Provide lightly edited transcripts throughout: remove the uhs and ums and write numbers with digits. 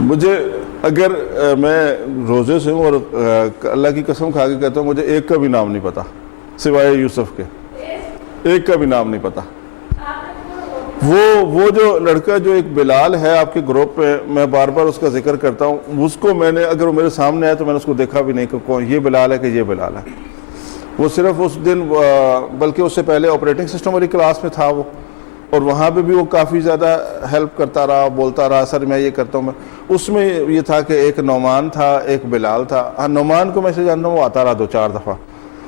مجھے اگر میں روزے سے ہوں اور اللہ کی قسم کھا کے کہتا ہوں مجھے ایک کا بھی نام نہیں پتا سوائے یوسف کے، ایک کا بھی نام نہیں پتا۔ وہ جو لڑکا جو ایک بلال ہے آپ کے گروپ پہ، میں بار بار اس کا ذکر کرتا ہوں، اس کو میں نے اگر وہ میرے سامنے آیا تو میں نے اس کو دیکھا بھی نہیں کہ کون یہ بلال ہے کہ یہ بلال ہے۔ وہ صرف اس دن بلکہ اس سے پہلے آپریٹنگ سسٹم والی کلاس میں تھا وہ، اور وہاں پہ بھی وہ کافی زیادہ ہیلپ کرتا رہا، بولتا رہا سر میں یہ کرتا ہوں۔ اس میں یہ تھا کہ ایک نعمان تھا، ایک بلال تھا۔ ہاں نعمان کو میں سے جانتا ہوں، وہ آتا رہا 2-4 دفعہ،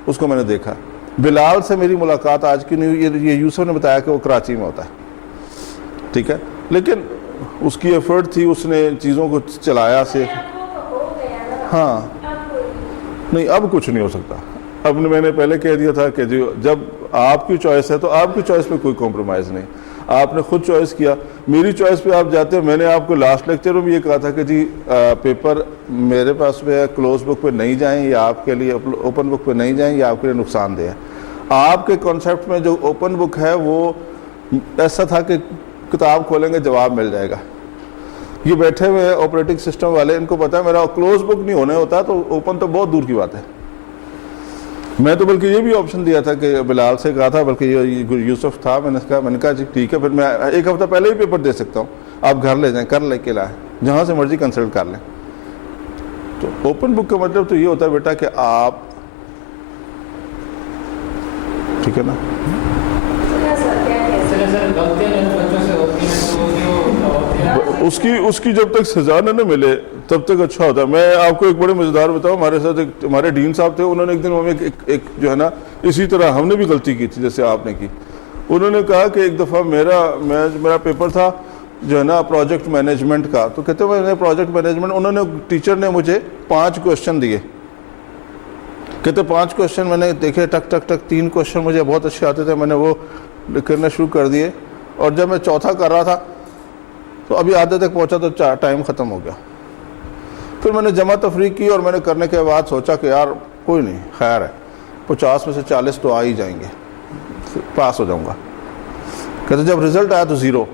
اس کو میں نے دیکھا۔ بلال سے میری ملاقات آج کی نہیں ہوئی، یہ یوسف نے بتایا کہ وہ کراچی میں ہوتا ہے، ٹھیک ہے، لیکن اس کی ایفرٹ تھی، اس نے چیزوں کو چلایا سے۔ ہاں نہیں اب کچھ نہیں ہو سکتا، اب میں نے پہلے کہہ دیا تھا کہ جب آپ کی چوائس ہے تو آپ کی چوائس پہ کوئی کمپرومائز نہیں، آپ نے خود چوائس کیا۔ میری چوائس پہ آپ جاتے ہیں، میں نے آپ کو لاسٹ لیکچر میں بھی یہ کہا تھا کہ جی پیپر میرے پاس پہ کلوز بک پہ نہیں جائیں، یا آپ کے لیے اوپن بک پہ نہیں جائیں، یا آپ کے لیے نقصان دہ ہے۔ آپ کے کانسیپٹ میں جو اوپن بک ہے وہ ایسا تھا کہ کتاب کھولیں گے جواب مل جائے گا۔ یہ بیٹھے ہوئے آپریٹنگ سسٹم والے، ان کو پتا ہے میرا کلوز بک نہیں ہونے ہوتا تو اوپن تو بہت دور کی بات ہے۔ میں تو بلکہ یہ بھی آپشن دیا تھا کہ بلال سے کہا تھا، بلکہ یہ یوسف تھا، میں نے کہا جی ٹھیک ہے، پھر میں 1 ہفتہ پہلے ہی پیپر دے سکتا ہوں، آپ گھر لے جائیں، کر لے کے لائیں، جہاں سے مرضی کنسلٹ کر لیں۔ تو اوپن بک کا مطلب تو یہ ہوتا ہے بیٹا کہ آپ، ٹھیک ہے نا، اس کی جب تک سزا نہ ملے تب تک اچھا ہوتا ہے۔ میں آپ کو ایک بڑے مزیدار بتاؤں، ہمارے ساتھ ہمارے ڈین صاحب تھے، انہوں نے ایک دن ہمیں ایک جو ہے نا اسی طرح ہم نے بھی غلطی کی تھی جیسے آپ نے کی۔ انہوں نے کہا کہ ایک دفعہ میرا پیپر تھا جو ہے نا پروجیکٹ مینجمنٹ کا، تو کہتے ہیں میں پروجیکٹ مینجمنٹ، انہوں نے ٹیچر نے مجھے 5 کوشچن دیے، کہتے 5 کوشچن میں نے دیکھے، ٹک ٹک ٹک 3 کوشچن مجھے بہت اچھے آتے تھے، میں نے وہ کرنا شروع کر دیے، اور جب میں چوتھا کر رہا تھا تو ابھی آدھے تک پہنچا تو ٹائم ختم ہو گیا۔ پھر میں نے جمع تفریق کی اور میں نے کرنے کے بعد سوچا کہ یار کوئی نہیں، خیر ہے، 50 میں سے 40 تو آ ہی جائیں گے، پاس ہو جاؤں گا۔ کہتے جب رزلٹ آیا تو 0۔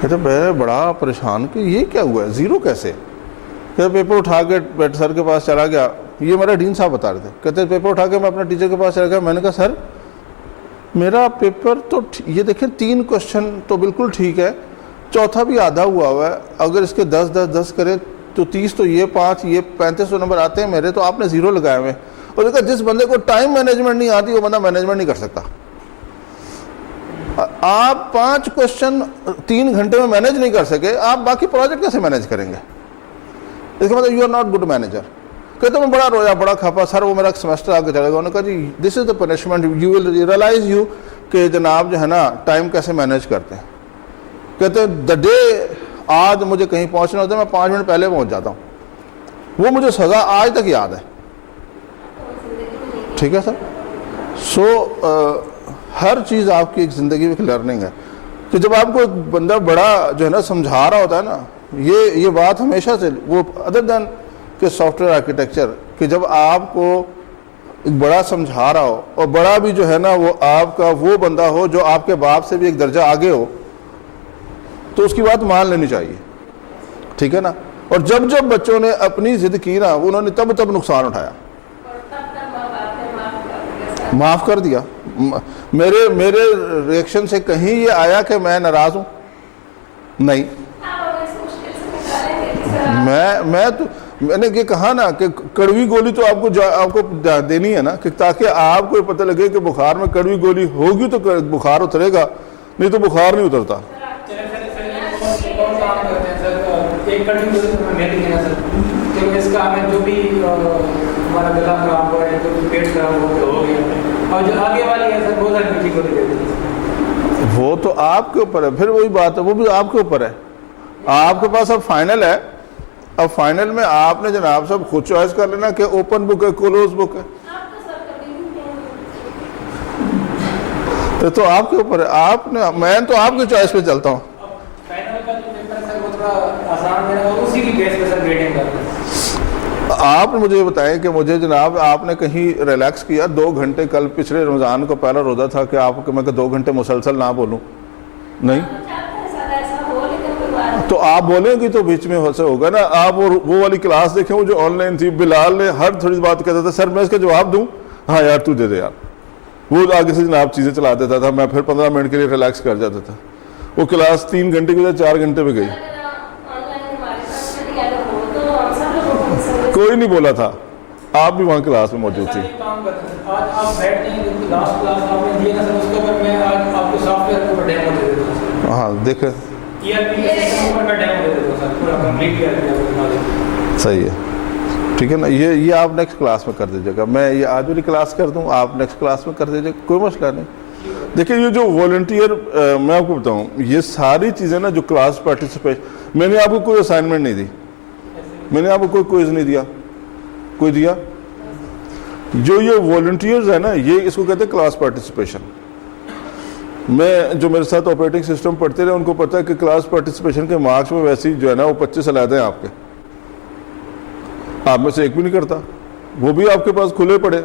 کہتے میں بڑا پریشان کہ یہ کیا ہوا ہے، 0 کیسے؟ کہتے پیپر اٹھا کے سر کے پاس چلا گیا، یہ میرا ڈین صاحب بتا رہے تھے، کہتے پیپر اٹھا کے میں اپنے ٹیچر کے پاس چلا گیا، میں نے کہا سر میرا پیپر تو یہ دیکھیں 3 کوشچن تو بالکل ٹھیک ہے، چوتھا بھی آدھا ہوا ہے، اگر اس کے 10 کرے تو 30 تو یہ 5 یہ 3500 نمبر آتے ہیں میرے، تو آپ نے 0 لگائے ہوئے۔ اور دیکھا جس بندے کو ٹائم مینجمنٹ نہیں آتی وہ بندہ مینجمنٹ نہیں کر سکتا۔ آپ 5 کوشچن 3 گھنٹے میں مینیج نہیں کر سکے، آپ باقی پروجیکٹ کیسے مینیج کریں گے؟ اس کا مطلب you are not good manager. کہتے میں بڑا رویا، بڑا کھپا، سر وہ میرا سمیسٹر آ کے چلے گا۔ انہوں نے کہا جی this is the punishment, you will realise you کہ جناب جو ہے نا ٹائم کیسے مینیج کرتے ہیں۔ کہتے دا ڈے آج مجھے کہیں پہنچنا ہوتا ہے میں 5 منٹ پہلے پہنچ جاتا ہوں، وہ مجھے سزا آج تک یاد ہے، ٹھیک ہے سر۔ ہر چیز آپ کی ایک زندگی میں ایک لرننگ ہے کہ جب آپ کو ایک بندہ بڑا جو ہے نا سمجھا رہا ہوتا ہے نا، یہ بات ہمیشہ سے وہ ادر دین کہ سافٹ ویئر آرکیٹیکچر، کہ جب آپ کو ایک بڑا سمجھا رہا ہو اور بڑا بھی جو ہے نا وہ آپ کا وہ بندہ ہو جو آپ کے باپ سے بھی ایک درجہ آگے ہو، تو اس کی بات مان لینی چاہیے، ٹھیک ہے نا۔ اور جب بچوں نے اپنی ضد کی نا، انہوں نے تب نقصان اٹھایا، معاف کر دیا۔ میرے ریئیکشن سے کہیں یہ آیا کہ میں ناراض ہوں؟ نہیں، میں نے یہ کہا نا کہ کڑوی گولی تو آپ کو دینی ہے نا، کہ تاکہ آپ کو پتہ لگے کہ بخار میں کڑوی گولی ہوگی تو بخار اترے گا، نہیں تو بخار نہیں اترتا۔ وہ تو آپ کے اوپر ہے، پھر وہی بات ہے، وہ بھی آپ کے اوپر ہے۔ آپ کے پاس اب فائنل ہے، اب فائنل میں آپ نے جناب صاحب خود چوائس کر لینا کہ اوپن بک ہے کلوز بک ہے، تو آپ کے اوپر ہے۔ میں تو آپ کی چوائس پہ چلتا ہوں۔ آپ مجھے یہ بتائیں کہ مجھے جناب آپ نے کہیں ریلیکس کیا 2 گھنٹے، کل پچھلے رمضان کو پہلا روزہ تھا کہ آپ کو میں 2 گھنٹے مسلسل نہ بولوں، نہیں تو آپ بولیں گی تو بیچ میں سے ہوگا نا. آپ وہ والی کلاس دیکھیں وہ جو آن لائن تھی, بلال نے ہر تھوڑی بات کہتا تھا سر میں اس کا جواب دوں, ہاں یار تو دے دے یار. وہ آگے سے جناب چیزیں چلا دیتا تھا, میں پھر 15 منٹ کے لیے ریلیکس کر جاتا تھا. وہ کلاس 3 گھنٹے کی 4 گھنٹے پہ گئی. کوئی نہیں بولا تھا, آپ بھی وہاں کلاس میں موجود تھی. ہاں دیکھیں صحیح ہے, ٹھیک ہے نا. یہ آپ نیکسٹ کلاس میں کر دیجیے گا, میں یہ آج والی کلاس کر دوں, آپ نیکسٹ کلاس میں کر دیجیے گا, کوئی مسئلہ نہیں. دیکھیں یہ جو والنٹیئر, میں آپ کو بتاؤں یہ ساری چیزیں نا جو کلاس پارٹیسپیشن, میں نے آپ کو کوئی اسائنمنٹ نہیں دی, میں نے آپ کو کوئی کوئز نہیں دیا, کوئی دیا. جو یہ والنٹیئرز ہیں نا یہ اس کو کہتے ہیں کلاس پارٹیسپیشن. میں جو میرے ساتھ آپریٹنگ سسٹم پڑھتے رہے ان کو پتہ ہے کہ کلاس پارٹیسپیشن کے مارکس میں ویسے جو ہے نا وہ 25 علیحدہ ہیں آپ کے, آپ میں سے ایک بھی نہیں کرتا, وہ بھی آپ کے پاس کھلے پڑے.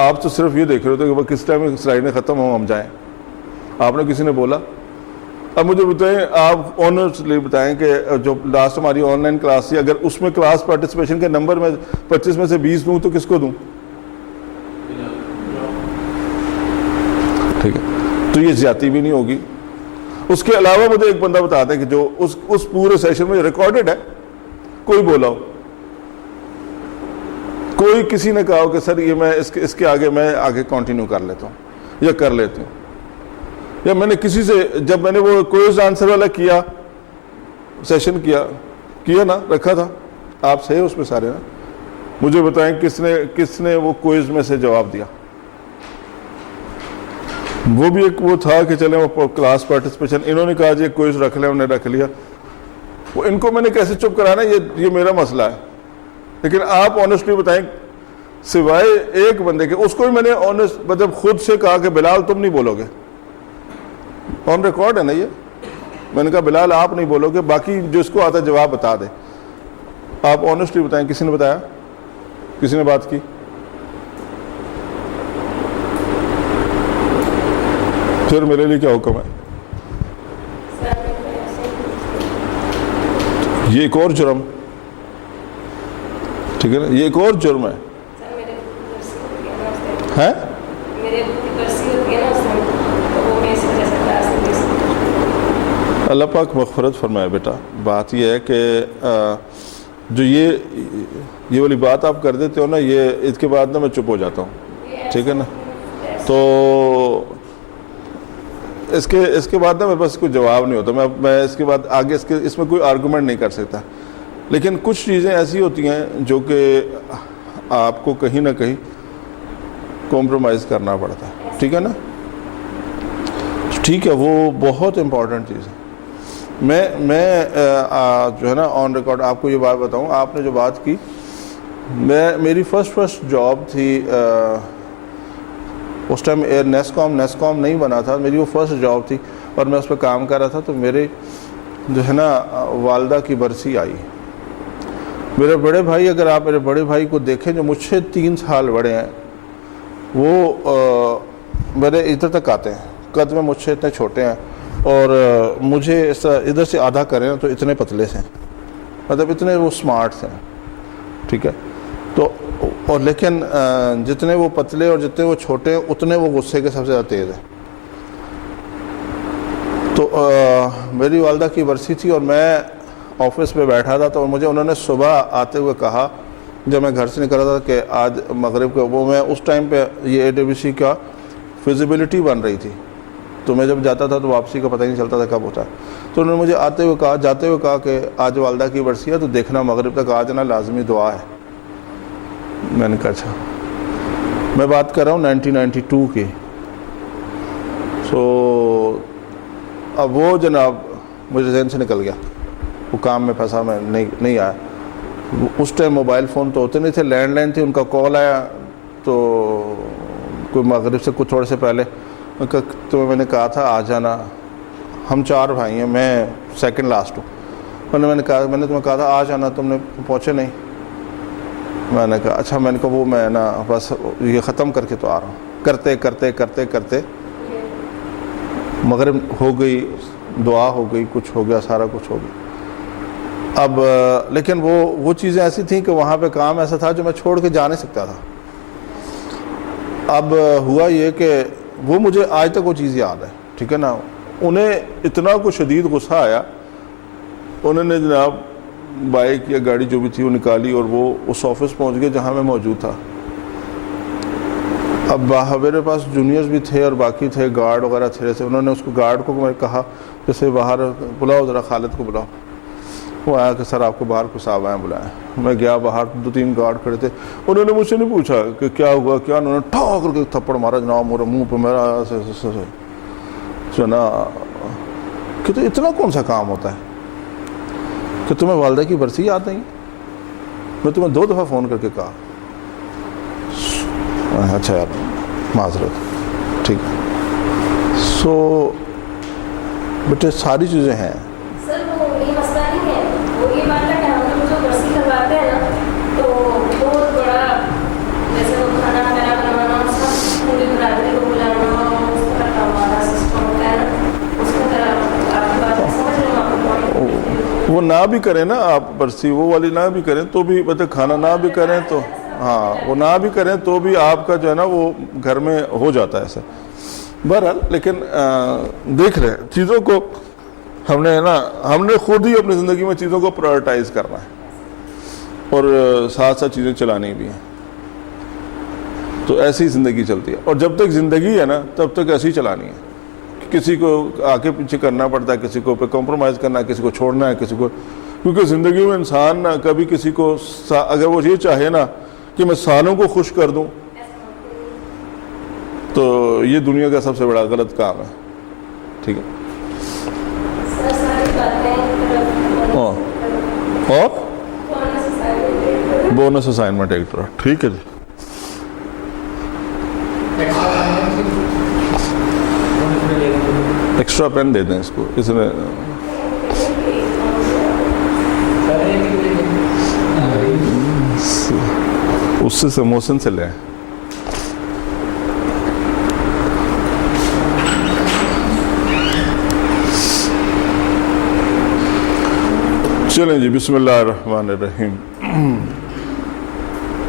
آپ تو صرف یہ دیکھ رہے ہوتے کہ کس ٹائم سلائڈیں ختم ہوں ہم جائیں. آپ نے کسی نے بولا. اب مجھے بتائیں, آپ آنرسلی بتائیں کہ جو لاسٹ ہماری آن لائن کلاس تھی, اگر اس میں کلاس پارٹیسپیشن کے نمبر میں 25 میں سے 20 دوں تو کس کو دوں؟ ٹھیک ہے, تو یہ زیادتی بھی نہیں ہوگی. اس کے علاوہ مجھے ایک بندہ بتا دیں کہ جو اس پورے سیشن میں ریکارڈڈ ہے, کوئی بولا ہو, کوئی کسی نے کہا ہو کہ سر یہ میں اس کے آگے میں آگے کنٹینیو کر لیتا ہوں یا کر لیتی ہوں, یا میں نے کسی سے جب میں نے وہ کوئز آنسر والا کیا سیشن کیا نا, رکھا تھا, آپ صحیح اس میں سارے نا, مجھے بتائیں کس نے وہ کوئز میں سے جواب دیا. وہ بھی ایک وہ تھا کہ چلیں وہ کلاس پارٹیسپیشن, انہوں نے کہا جی کوئز رکھ لیں, انہوں نے رکھ لیا. وہ ان کو میں نے کیسے چپ کرانا, یہ میرا مسئلہ ہے. لیکن آپ آنیسٹلی بتائیں, سوائے ایک بندے کے, اس کو بھی میں نے آنیسٹ مطلب خود سے کہا کہ بلال تم نہیں بولو گے, آن ریکارڈ ہے نا یہ, میں نے کہا بلال آپ نہیں بولو گے, باقی جو اس کو آتا ہے جواب بتا دے. آپ آنیسٹلی بتائیں کسی نے بتایا, کسی نے بات کی؟ پھر میرے لیے کیا حکم ہے؟ یہ ایک اور جرم, ٹھیک ہے نا, یہ ایک اور جرم ہے. اللہ پاک مغفرت فرمائے بیٹا. بات یہ ہے کہ جو یہ والی بات آپ کر دیتے ہو نا, یہ اس کے بعد نا میں چپ ہو جاتا ہوں, ٹھیک ہے نا. تو اس کے بعد نا میرے پاس کوئی جواب نہیں ہوتا, میں اس کے بعد آگے اس میں کوئی آرگومنٹ نہیں کر سکتا. لیکن کچھ چیزیں ایسی ہوتی ہیں جو کہ آپ کو کہیں نہ کہیں کمپرومائز کرنا پڑتا ہے, ٹھیک ہے نا. ٹھیک ہے, وہ بہت امپورٹنٹ چیز ہے. میں جو ہے نا آن ریکارڈ آپ کو یہ بات بتاؤں, آپ نے جو بات کی, میری فرسٹ جاب تھی اس ٹائم نیسکوم نہیں بنا تھا, میری وہ فرسٹ جاب تھی اور میں اس پہ کام کر رہا تھا. تو میرے جو ہے نا والدہ کی برسی آئی. میرے بڑے بھائی, اگر آپ میرے بڑے بھائی کو دیکھیں جو مجھ سے 3 سال بڑے ہیں, وہ میرے ادھر تک آتے ہیں, قد میں مجھ سے اتنے چھوٹے ہیں, اور مجھے اس طرح ادھر سے آدھا کریں تو اتنے پتلے سے, مطلب اتنے وہ سمارٹ ہیں, ٹھیک ہے. تو اور لیکن جتنے وہ پتلے اور جتنے وہ چھوٹے ہیں اتنے وہ غصے کے سب سے زیادہ تیز ہیں. تو میری والدہ کی برسی تھی اور میں آفس میں بیٹھا تھا, تو مجھے انہوں نے صبح آتے ہوئے کہا, جب میں گھر سے نکل رہا تھا, کہ آج مغرب کو, وہ میں اس ٹائم پہ یہ AWC کا فیزیبلٹی بن رہی تھی, تو میں جب جاتا تھا تو واپسی کا پتہ ہی نہیں چلتا تھا کب ہوتا ہے. تو انہوں نے مجھے جاتے ہوئے کہا کہ آج والدہ کی برسی ہے تو دیکھنا مغرب تک آج نا لازمی دعا ہے. میں نے کہا اچھا. میں بات کر رہا ہوں 1992 کی. سو اب وہ جناب مجھے ذہن سے نکل گیا, وہ کام میں پھنسا, میں نہیں آیا. اس ٹائم موبائل فون تو ہوتے نہیں تھے, لینڈ لائن تھی. ان کا کال آیا تو کوئی مغرب سے کچھ تھوڑے سے پہلے, تو میں نے کہا تھا آ جانا, ہم 4 بھائی ہیں, میں سیکنڈ لاسٹ ہوں. میں نے تمہیں کہا تھا آ جانا, تم نے پہنچے نہیں. میں نے کہا اچھا. میں نے کہا وہ میں نا بس یہ ختم کر کے تو آ رہا ہوں. کرتے مغرب ہو گئی، دعا ہو گئی، کچھ ہو گیا، سارا کچھ ہو گیا۔ اب لیکن وہ چیزیں ایسی تھیں کہ وہاں پہ کام ایسا تھا جو میں چھوڑ کے جا نہیں سکتا تھا۔ اب ہوا یہ کہ وہ مجھے آج تک وہ چیز یاد ہے، ٹھیک ہے نا۔ انہیں اتنا کوئی شدید غصہ آیا، انہوں نے جناب بائک یا گاڑی جو بھی تھی وہ نکالی اور وہ اس آفس پہنچ گئے جہاں میں موجود تھا۔ اب میرے پاس جونیئرز بھی تھے اور باقی تھے، گارڈ وغیرہ تھے۔ انہوں نے اس کو گارڈ کو میں کہا جیسے باہر بلاؤ، ذرا خالد کو بلاؤ۔ وہ آیا کہ سر آپ کو باہر کو صاحب آئے بلائیں۔ میں گیا باہر، 2-3 گارڈ کھڑے تھے۔ انہوں نے مجھ سے نہیں پوچھا کہ کیا ہوا کیا، انہوں نے ٹھا کر کے تھپڑ مارا جناب میرے منہ پہ، میرا سنا کہ تو اتنا کون سا کام ہوتا ہے کہ تمہیں والدہ کی برسی یاد نہیں؟ میں تمہیں 2 دفعہ فون کر کے کہا۔ اچھا یار معذرت، ٹھیک ہے۔ سو بیٹے ساری چیزیں ہیں۔ سر وہ یہ مسئلہ نہیں ہے، وہ یہ بات ہے کہ ہم لوگ جو برسی کرواتے ہیں نا تو بہت بڑا، جیسے وہ کھانا میرا بنوانا، اس کا پوری برادری کو بلانا، اس طرح کا ہمارا سسٹم ہوتا ہے نا، اس کی طرح آپ کی بات سمجھ رہے ہوں۔ وہ نہ بھی کریں نا آپ برسی، وہ والی نہ بھی کریں تو بھی مطلب کھانا نہ بھی کریں تو ہاں، وہ نہ بھی کریں تو بھی آپ کا جو ہے نا وہ گھر میں ہو جاتا ہے ایسا۔ بہرحال لیکن دیکھ رہے ہیں چیزوں کو، ہم نے خود ہی اپنی زندگی میں چیزوں کو پرائرٹائز کرنا ہے اور ساتھ ساتھ چیزیں چلانی بھی ہیں، تو ایسی زندگی چلتی ہے۔ اور جب تک زندگی ہے نا تب تک ایسی چلانی ہے، کسی کو آگے پیچھے کرنا پڑتا ہے، کسی کو پہ کمپرومائز کرنا ہے، کسی کو چھوڑنا ہے، کسی کو، کیونکہ زندگی میں انسان نہ کبھی کسی کو اگر وہ یہ چاہے نا کہ میں سالوں کو خوش کر دوں تو یہ دنیا کا سب سے بڑا غلط کام ہے، ٹھیک ہے۔ اور بونس اسائنمنٹ ایک طرح، ٹھیک ہے جی۔ ایکسٹرا پین دے دیں اس کو، اس نے اس سے سموسن سے لیں۔ چلیں جی، بسم اللہ الرحمن الرحیم۔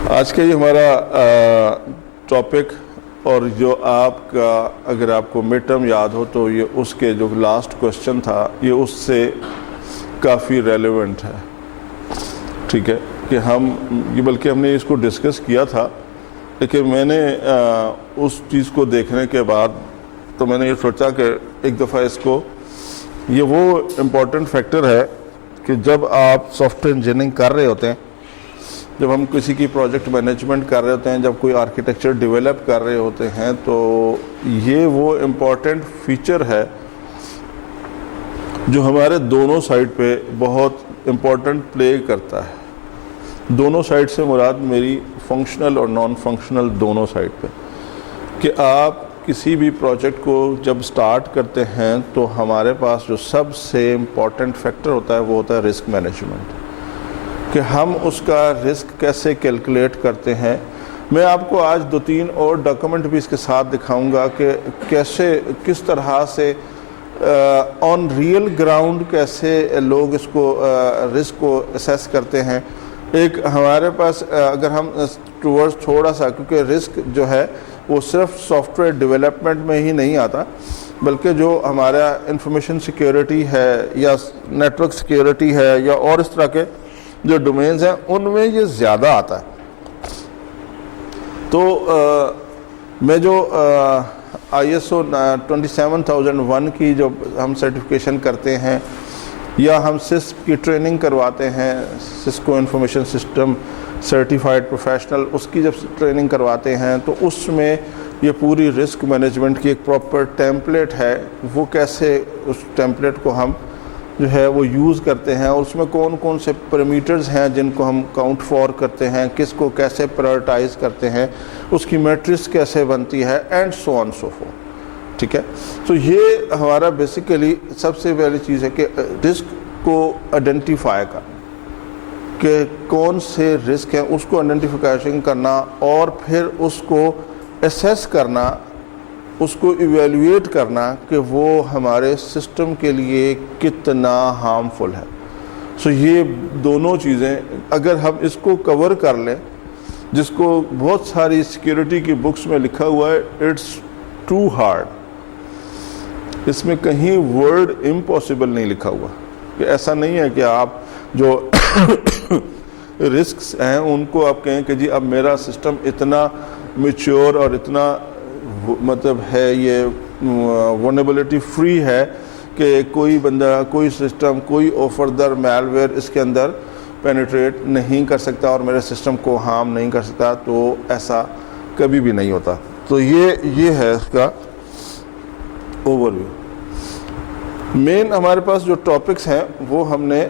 آج کا یہ ہمارا ٹاپک، اور جو آپ کا اگر آپ کو مڈ ٹرم یاد ہو تو یہ اس کے جو لاسٹ کوسچن تھا یہ اس سے کافی ریلیونٹ ہے، ٹھیک ہے، کہ بلکہ ہم نے اس کو ڈسکس کیا تھا، لیکن میں نے اس چیز کو دیکھنے کے بعد تو میں نے یہ سوچا کہ ایک دفعہ اس کو، یہ وہ امپورٹنٹ فیکٹر ہے کہ جب آپ سافٹ ویئر انجینئرنگ کر رہے ہوتے ہیں، جب ہم کسی کی پروجیکٹ مینجمنٹ کر رہے ہوتے ہیں، جب کوئی آرکیٹیکچر ڈیولپ کر رہے ہوتے ہیں، تو یہ وہ امپورٹنٹ فیچر ہے جو ہمارے دونوں سائڈ پہ بہت امپورٹنٹ پلے کرتا ہے۔ دونوں سائڈ سے مراد میری فنکشنل اور نان فنکشنل دونوں سائڈ پہ، کہ آپ کسی بھی پروجیکٹ کو جب سٹارٹ کرتے ہیں تو ہمارے پاس جو سب سے امپورٹنٹ فیکٹر ہوتا ہے وہ ہوتا ہے رسک مینجمنٹ، کہ ہم اس کا رسک کیسے کیلکولیٹ کرتے ہیں۔ میں آپ کو آج 2-3 اور ڈاکومنٹ بھی اس کے ساتھ دکھاؤں گا کہ کس طرح سے آن ریئل گراؤنڈ کیسے لوگ اس کو رسک کو اسیس کرتے ہیں۔ ایک ہمارے پاس اگر ہم ٹورڈز تھوڑا سا، کیونکہ رسک جو ہے وہ صرف سافٹ ویئر ڈیولپمنٹ میں ہی نہیں آتا، بلکہ جو ہمارا انفارمیشن سیکیورٹی ہے یا نیٹ ورک سیکیورٹی ہے یا اور اس طرح کے جو ڈومینز ہیں ان میں یہ زیادہ آتا ہے۔ تو میں جو ISO 27001 کی جو ہم سرٹیفکیشن کرتے ہیں یا ہم سسپ کی ٹریننگ کرواتے ہیں، Cisco information system certified professional, اس کی جب ٹریننگ کرواتے ہیں تو اس میں یہ پوری رسک مینجمنٹ کی ایک پراپر ٹیمپلیٹ ہے، وہ کیسے اس ٹیمپلیٹ کو ہم جو ہے وہ یوز کرتے ہیں، اور اس میں کون کون سے پیرامیٹرز ہیں جن کو ہم کاؤنٹ فار کرتے ہیں، کس کو کیسے پرائرٹائز کرتے ہیں، اس کی میٹرکس کیسے بنتی ہے، and so on so forth, ٹھیک ہے۔ تو یہ ہمارا بیسیکلی سب سے پہلی چیز ہے کہ رسک کو آئیڈینٹیفائی کرنا، کہ کون سے رسک ہیں اس کو آئیڈینٹیفیکیشن کرنا، اور پھر اس کو اسیس کرنا اس کو ایویلویٹ کرنا کہ وہ ہمارے سسٹم کے لیے کتنا ہارمفل ہے. سو یہ دونوں چیزیں اگر ہم اس کو کور کر لیں، جس کو بہت ساری سیکیورٹی کی بکس میں لکھا ہوا ہے اٹس ٹو ہارڈ، اس میں کہیں ورڈ امپاسبل نہیں لکھا ہوا، کہ ایسا نہیں ہے کہ آپ جو رسکس ہیں ان کو آپ کہیں کہ جی اب میرا سسٹم اتنا میچور اور اتنا مطلب ہے، یہ ونیبلٹی فری ہے کہ کوئی بندہ، کوئی سسٹم، کوئی فردر میل ویئر اس کے اندر پینیٹریٹ نہیں کر سکتا اور میرے سسٹم کو ہارم نہیں کر سکتا. تو ایسا کبھی بھی نہیں ہوتا. تو یہ ہے اس کا اوور ویو. مین ہمارے پاس جو ٹاپکس ہیں وہ ہم نے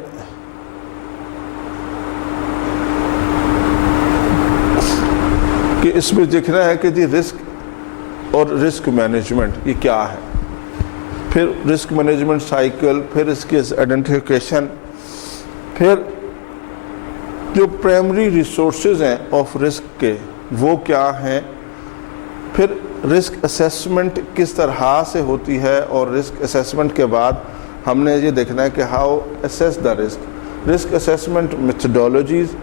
کہ اس میں دیکھنا ہے کہ جی رسک اور رسک مینجمنٹ یہ کیا ہے، پھر رسک مینجمنٹ سائیکل، پھر اس کے آئیڈینٹیفیکیشن، پھر جو پرائمری ریسورسز ہیں آف رسک کے وہ کیا ہیں، پھر رسک اسیسمنٹ کس طرح سے ہوتی ہے، اور رسک اسیسمنٹ کے بعد ہم نے یہ دیکھنا ہے کہ how assess the risk, risk assessment methodologies,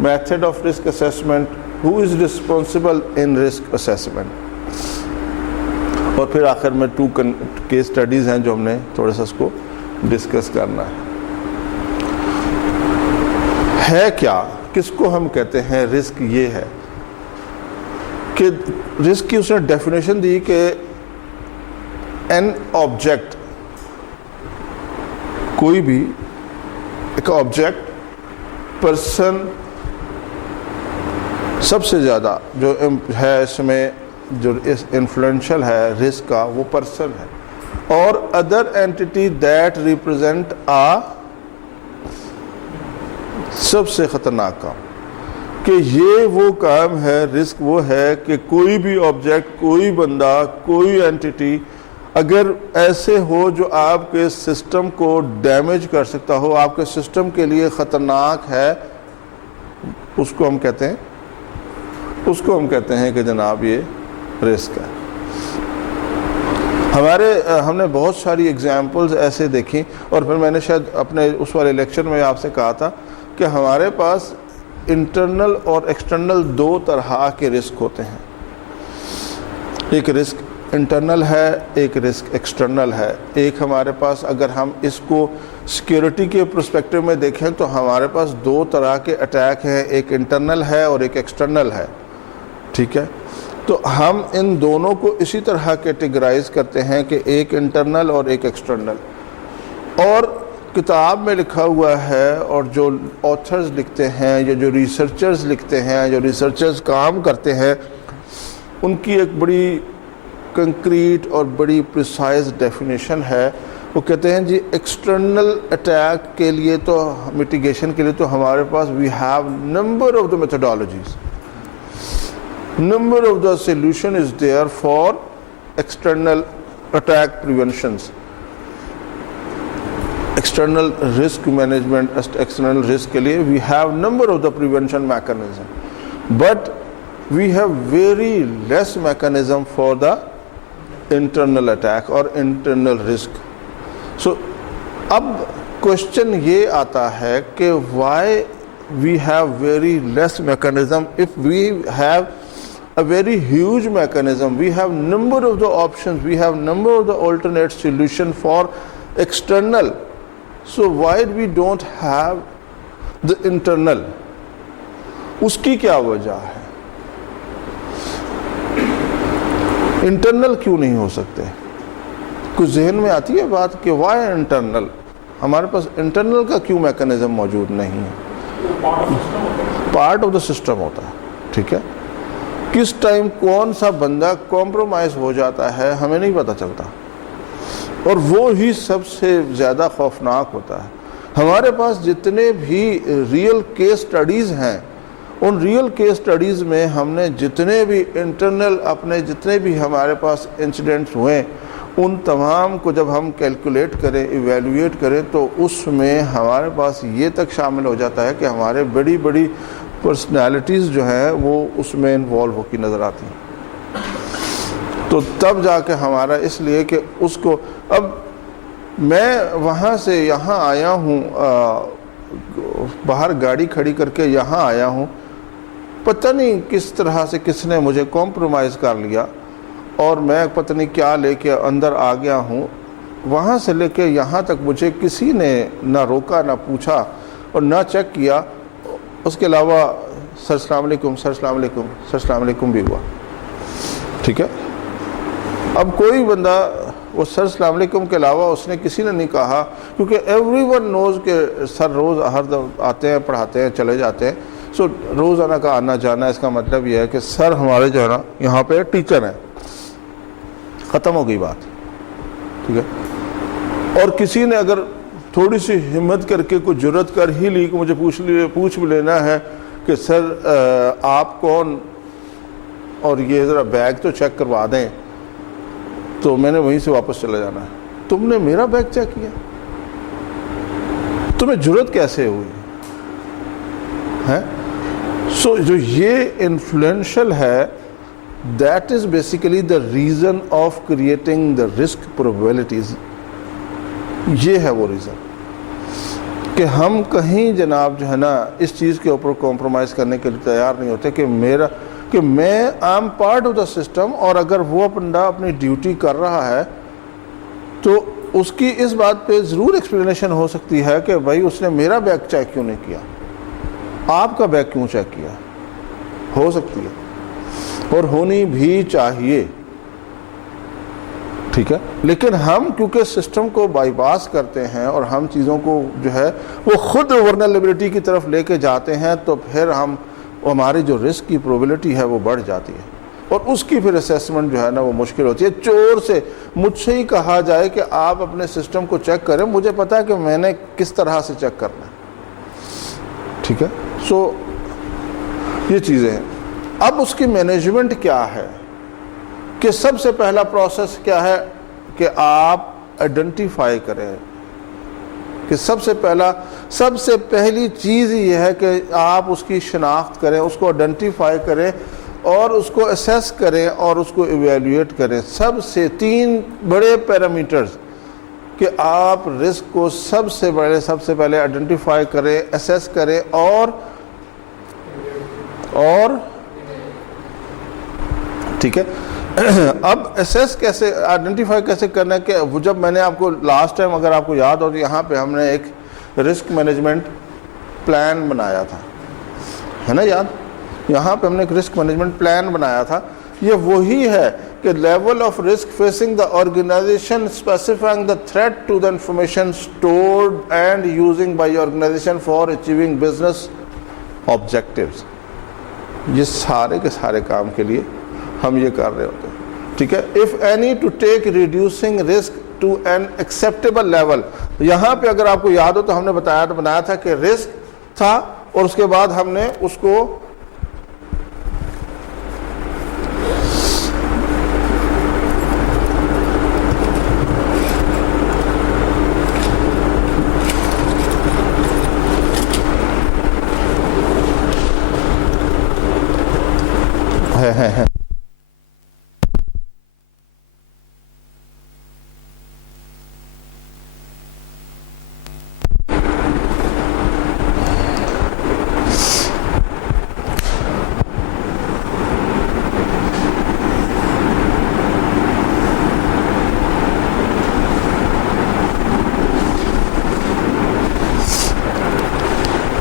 method of risk assessment, who is responsible in risk assessment, اور پھر آخر میں 2 کیس اسٹڈیز ہیں جو ہم نے تھوڑا سا اس کو ڈسکس کرنا ہے کیا، کس کو ہم کہتے ہیں رسک. یہ ہے کہ رسک کی اس نے ڈیفینیشن دی کہ این آبجیکٹ، کوئی بھی ایک آبجیکٹ، پرسن، سب سے زیادہ جو ہے اس میں جو انفلوئنشل ہے رسک کا وہ پرسن ہے، اور ادر اینٹیٹی دیٹ ریپرزینٹ سب سے خطرناک کام، کہ یہ وہ کام ہے، رسک وہ ہے کہ کوئی بھی آبجیکٹ، کوئی بندہ، کوئی اینٹیٹی اگر ایسے ہو جو آپ کے سسٹم کو ڈیمیج کر سکتا ہو، آپ کے سسٹم کے لیے خطرناک ہے، اس کو ہم کہتے ہیں کہ جناب یہ رسک ہے. ہم نے بہت ساری ایگزامپلز ایسے دیکھی، اور پھر میں نے شاید اپنے اس والے لیکچر میں آپ سے کہا تھا کہ ہمارے پاس انٹرنل اور ایکسٹرنل 2 طرح کے رسک ہوتے ہیں. ایک رسک انٹرنل ہے، ایک رسک ایکسٹرنل ہے. ایک ہمارے پاس اگر ہم اس کو سیکیورٹی کے پرسپیکٹو میں دیکھیں تو ہمارے پاس 2 طرح کے اٹیک ہیں، ایک انٹرنل ہے اور ایک ایکسٹرنل ہے. ٹھیک ہے، تو ہم ان دونوں کو اسی طرح کیٹیگرائز کرتے ہیں کہ ایک انٹرنل اور ایک ایکسٹرنل. اور کتاب میں لکھا ہوا ہے، اور جو آتھرز لکھتے ہیں یا جو ریسرچرز لکھتے ہیں، جو ریسرچرز کام کرتے ہیں، ان کی ایک بڑی کنکریٹ اور بڑی پریسائز ڈیفینیشن ہے. وہ کہتے ہیں جی ایکسٹرنل اٹیک کے لیے تو میٹیگیشن کے لیے تو ہمارے پاس we have number of the methodologies, number of the solution is there for external attack preventions, external risk management, external risk کے لیے we have number of the prevention mechanism, but we have very less mechanism for the internal attack or internal risk. So اب question یہ آتا ہے کہ why we have very less mechanism if we have a very huge mechanism, we have number of the options, we have number of the alternate solution for external, so why we don't have the internal? اس کی کیا وجہ ہے؟ Internal کیوں نہیں ہو سکتے؟ کچھ ذہن میں آتی ہے بات کہ why internal؟ ہمارے پاس انٹرنل کا کیوں میکانزم موجود نہیں ہے؟ پارٹ آف دا سسٹم ہوتا ہے. ٹھیک ہے، کس ٹائم کون سا بندہ کمپرومائز ہو جاتا ہے ہمیں نہیں پتہ چلتا، اور وہ ہی سب سے زیادہ خوفناک ہوتا ہے. ہمارے پاس جتنے بھی ریئل کیس سٹڈیز ہیں، ان ریئل کیس سٹڈیز میں ہم نے جتنے بھی انٹرنل اپنے جتنے بھی ہمارے پاس انسیڈنٹس ہوئے، ان تمام کو جب ہم کیلکولیٹ کریں، ایویلویٹ کریں، تو اس میں ہمارے پاس یہ تک شامل ہو جاتا ہے کہ ہمارے بڑی بڑی پرسنالٹیز جو ہیں وہ اس میں انوالو ہو کی نظر آتی ہیں. تو تو تب جا کے ہمارا اس لیے کہ اس کو اب میں وہاں سے یہاں آیا ہوں باہر گاڑی کھڑی کر کے یہاں آیا ہوں پتہ نہیں کس طرح سے کس نے مجھے کمپرومائز کر لیا اور میں پتہ نہیں کیا لے کے اندر آ گیا ہوں وہاں سے لے کے یہاں تک مجھے کسی نے نہ روکا نہ پوچھا اور نہ چیک کیا اس کے علاوہ سر السلام علیکم سر السلام علیکم سر السلام علیکم بھی ہوا ٹھیک ہے اب کوئی بندہ وہ سر السلام علیکم کے علاوہ اس نے کسی نے نہیں کہا کیونکہ ایوری ون نوز کہ سر روز ہر دفعہ آتے ہیں پڑھاتے ہیں چلے جاتے ہیں سو روزانہ کا آنا جانا اس کا مطلب یہ ہے کہ سر ہمارے جو ہے نا یہاں پہ ٹیچر ہیں ختم ہو گئی بات ٹھیک ہے اور کسی نے اگر تھوڑی سی ہمت کر کے کوئی جرت کر ہی لی کہ مجھے پوچھ بھی لینا ہے کہ سر آپ کون اور یہ ذرا بیگ تو چیک کروا دیں تو میں نے وہیں سے واپس چلا جانا ہے تم نے میرا بیگ چیک کیا تمہیں جرت کیسے ہوئی ہے سو جو یہ انفلوئنشل ہے that is basically the reason of creating the risk probabilities یہ ہے وہ ریزن کہ ہم کہیں جناب جو ہے نا اس چیز کے اوپر کمپرومائز کرنے کے لیے تیار نہیں ہوتے کہ میں I'm part of the system اور اگر وہ بندہ اپنی ڈیوٹی کر رہا ہے تو اس کی اس بات پہ ضرور ایکسپلینیشن ہو سکتی ہے کہ بھائی اس نے میرا بیگ چیک کیوں نہیں کیا آپ کا بیگ کیوں چیک کیا ہو سکتی ہے اور ہونی بھی چاہیے ٹھیک ہے لیکن ہم کیونکہ سسٹم کو بائی پاس کرتے ہیں اور ہم چیزوں کو جو ہے وہ خود ورنلبلٹی کی طرف لے کے جاتے ہیں تو پھر ہماری جو رسک کی پروبیلٹی ہے وہ بڑھ جاتی ہے اور اس کی پھر اسیسمنٹ جو ہے نا وہ مشکل ہوتی ہے چور سے مجھ سے ہی کہا جائے کہ آپ اپنے سسٹم کو چیک کریں مجھے پتا ہے کہ میں نے کس طرح سے چیک کرنا ہے ٹھیک ہے سو یہ چیزیں ہیں اب اس کی مینجمنٹ کیا ہے کہ سب سے پہلا پروسیس کیا ہے کہ آپ آئیڈینٹیفائی کریں کہ سب سے پہلی چیز یہ ہے کہ آپ اس کی شناخت کریں اس کو آئیڈینٹیفائی کریں اور اس کو اسیس کریں اور اس کو ایویلویٹ کریں سب سے 3 بڑے پیرامیٹرز کہ آپ رسک کو سب سے پہلے آئیڈینٹیفائی کریں اسیس کریں اور ٹھیک ہے اب اسیس کیسے آئیڈینٹیفائی کیسے کرنا ہے کہ وہ جب میں نے آپ کو لاسٹ ٹائم اگر آپ کو یاد ہو تو یہاں پہ ہم نے ایک رسک مینجمنٹ پلان بنایا تھا ہے نا یاد یہاں پہ ہم نے ایک رسک مینجمنٹ پلان بنایا تھا یہ وہی ہے کہ level of risk facing the organisation specifying the threat to the information stored and using by organisation for achieving business objectives یہ سارے کے سارے کام کے لیے ہم یہ کر رہے ہوتے ہیں ٹھیک ہے if any to take reducing risk to an acceptable level یہاں پہ اگر آپ کو یاد ہو تو ہم نے بنایا تھا کہ رسک تھا اور اس کے بعد ہم نے اس کو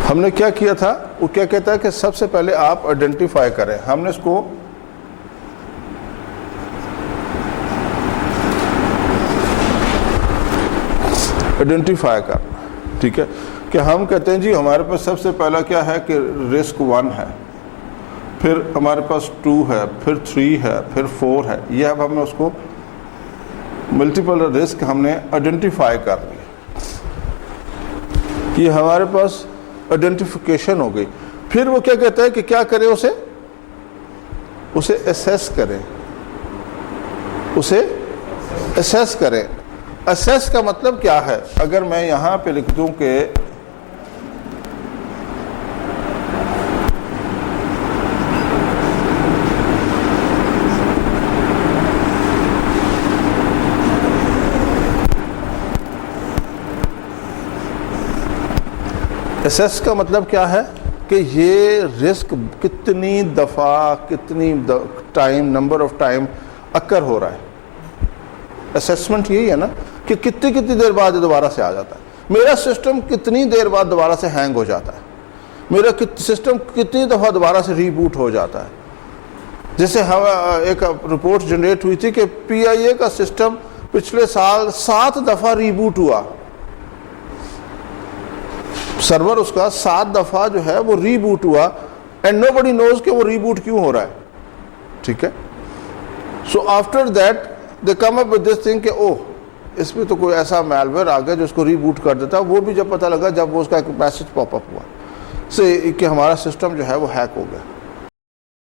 ہم نے کیا کیا تھا وہ کیا کہتا ہے کہ سب سے پہلے آپ آئیڈینٹیفائی کریں ہم نے اس کو آئیڈینٹیفائی کرنا ٹھیک ہے کہ ہم کہتے ہیں جی ہمارے پاس سب سے پہلا کیا ہے کہ رسک 1 ہے پھر ہمارے پاس 2 ہے پھر 3 ہے پھر 4 ہے یہ اب ہم نے اس کو ملٹیپل رسک ہم نے آئیڈینٹیفائی کر لیا یہ ہمارے پاس آئیڈینٹیفیکیشن ہو گئی پھر وہ کیا کہتا ہے کہ کیا کریں اسے اسیس کریں اسیس کا مطلب کیا ہے اگر میں یہاں پہ لکھ دوں کہ اسیس کا مطلب کیا ہے کہ یہ رسک کتنی دفعہ کتنی ٹائم نمبر آف ٹائم اکر ہو رہا ہے. اسیسمنٹ یہی ہے نا کہ کتنی دیر بعد دوبارہ سے آ جاتا ہے. میرا سسٹم کتنی دیر بعد دوبارہ سے ہینگ ہو جاتا ہے, میرا سسٹم کتنی دفعہ دوبارہ سے ریبوٹ ہو جاتا ہے. جیسے ایک رپورٹ جنریٹ ہوئی تھی کہ پی آئی اے کا سسٹم پچھلے سال 7 دفعہ ریبوٹ ہوا, سرور اس کا 7 دفعہ جو ہے وہ ریبوٹ ہوا, اینڈ نو بڈی نوز کہ وہ ریبوٹ کیوں ہو رہا ہے. ٹھیک ہے, so after that they come up with this thing کہ اوہ اس میں تو کوئی ایسا میلویئر آ گیا جو اس کو ریبوٹ کر دیتا. وہ بھی جب پتہ لگا جب وہ اس کا ایک میسج پاپ اپ ہوا سے کہ ہمارا سسٹم جو ہے وہ ہیک ہو گیا.